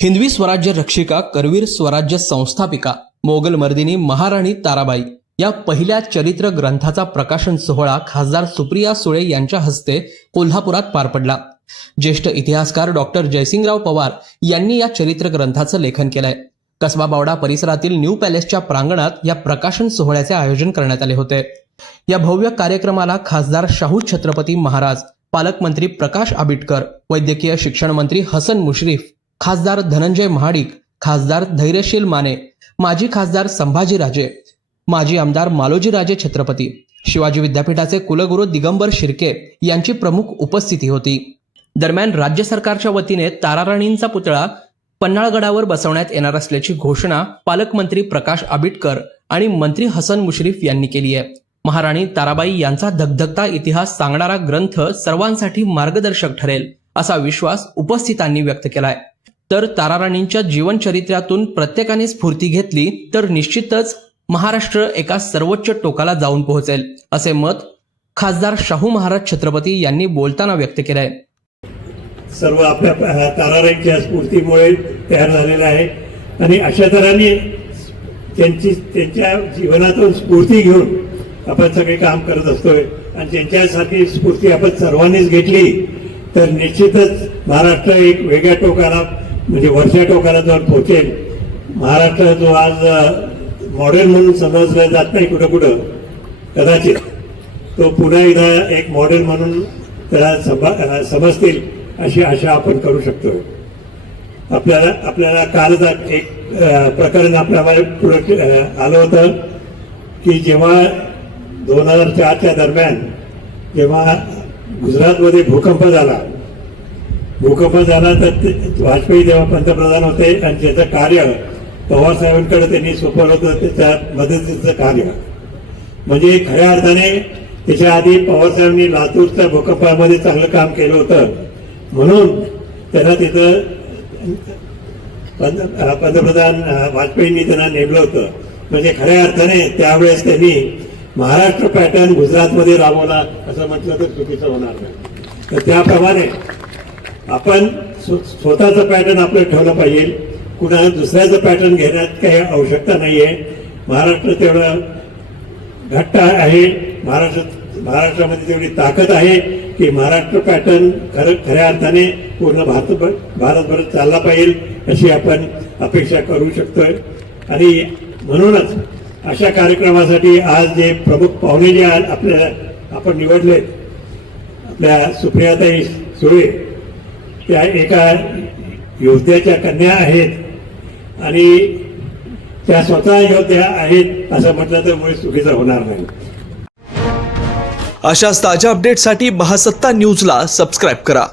हिंदवी स्वराज्य रक्षिका करवीर स्वराज्य संस्थापिका मोगल मर्दिनी महाराणी ताराबाई या पहिल्या चरित्र ग्रंथाचा प्रकाशन सोहळा खासदार सुप्रिया सुळे यांच्या हस्ते कोल्हापुरात पार पडला. ज्येष्ठ इतिहासकार डॉक्टर जयसिंगराव पवार यांनी या चरित्र ग्रंथाचं लेखन केलंय. कसबा बावडा परिसरातील न्यू पॅलेसच्या प्रांगणात या प्रकाशन सोहळ्याचे आयोजन करण्यात आले होते. या भव्य कार्यक्रमाला खासदार शाहू छत्रपती महाराज पालकमंत्री प्रकाश आबिटकर वैद्यकीय शिक्षण मंत्री हसन मुश्रीफ खासदार धनंजय महाडिक खासदार धैर्यशील माने माजी खासदार संभाजीराजे माजी आमदार मालोजीराजे छत्रपती शिवाजी विद्यापीठाचे कुलगुरू दिगंबर शिर्के यांची प्रमुख उपस्थिती होती. दरम्यान राज्य सरकारच्या वतीने ताराराणींचा पुतळा पन्हाळगडावर बसवण्यात येणार असल्याची घोषणा पालकमंत्री प्रकाश आबिटकर आणि मंत्री हसन मुश्रीफ यांनी केली आहे. महाराणी ताराबाई यांचा धगधगता इतिहास सांगणारा ग्रंथ सर्वांसाठी मार्गदर्शक ठरेल असा विश्वास उपस्थितांनी व्यक्त केलाय. तर ताराराणींच्या जीवनचरित्रातून प्रत्येकाने स्फूर्ती घेतली तर निश्चितच महाराष्ट्र एका सर्वोच्च टोकाला जाऊन पोहोचेल असे मत खासदार शाहू महाराज छत्रपती यांनी बोलताना व्यक्त केलंय. सर्व आपल्या ताराराईच्या स्फूर्तीमुळे तयार झालेला आहे. आणि अशा तऱ्हेने त्यांची त्यांच्या जीवनातून स्फूर्ती घेऊन आपण सगळे काम करत असतोय. आणि त्यांच्यासारखी स्फूर्ती आपण सर्वांनीच घेतली. तर निश्चितच महाराष्ट्र एक वेगळ्या टोकाला म्हणजे वरच्या टोकाला जर पोहोचेल महाराष्ट्र जो आज मॉडेल म्हणून समजला जात नाही कुठं कुठं कदाचित तो पुन्हा एकदा एक मॉडेल म्हणून त्याला सम- समजतील अशी आशा आपण करू शकतो. आपल्याला आपल्याला कालच एक प्रकरण आपल्यावर पुढे आलं होतं की जेव्हा दोन हजार चारच्या दरम्यान जेव्हा गुजरातमध्ये भूकंप झाला भूकंप झाला तर वाजपेयी तेव्हा पंतप्रधान होते आणि त्याचं कार्य पवार साहेबांकडे त्यांनी सोपवलं होतं त्याच्या मदतीचं कार्य. म्हणजे खऱ्या अर्थाने त्याच्या आधी पवारसाहेबांनी लातूरच्या भूकंपामध्ये चांगलं काम केलं होतं. म्हणून त्यांना तिथं पंत- पंतप्रधान वाजपेयींनी त्यांना नेमलं होतं. म्हणजे खऱ्या अर्थाने त्यावेळेस त्यांनी महाराष्ट्र पॅटर्न गुजरातमध्ये राबवला असं म्हटलं तर चुकीचं होणार नाही. तर त्याप्रमाणे आपण स्वतःचं पॅटर्न आपलं ठेवलं पाहिजे. कुणा दुसऱ्याचं पॅटर्न घेण्यात काही आवश्यकता नाही आहे महाराष्ट्र तेवढं घट्ट आहे. महाराष्ट्र महाराष्ट्रामध्ये तेवढी ताकद आहे की महाराष्ट्र पॅटर्न खरं खऱ्या अर्थाने पूर्ण भारत भारतभर चालला पाहिजे अशी आपण अपेक्षा करू शकतोय. आणि म्हणूनच अशा कार्यक्रमासाठी आज जे प्रमुख पाहुणे जे आज आपल्या आपण निवडले आपल्या सुप्रियाताई सुळे त्या एका योद्ध्याच्या कन्या आहेत आणि त्या स्वतः योद्ध्या आहेत असं म्हटलं तर मुळे चुकीचं होणार नाही. अशाच ताज्या अपडेटसाठी महासत्ता न्यूजला सबस्क्राईब करा.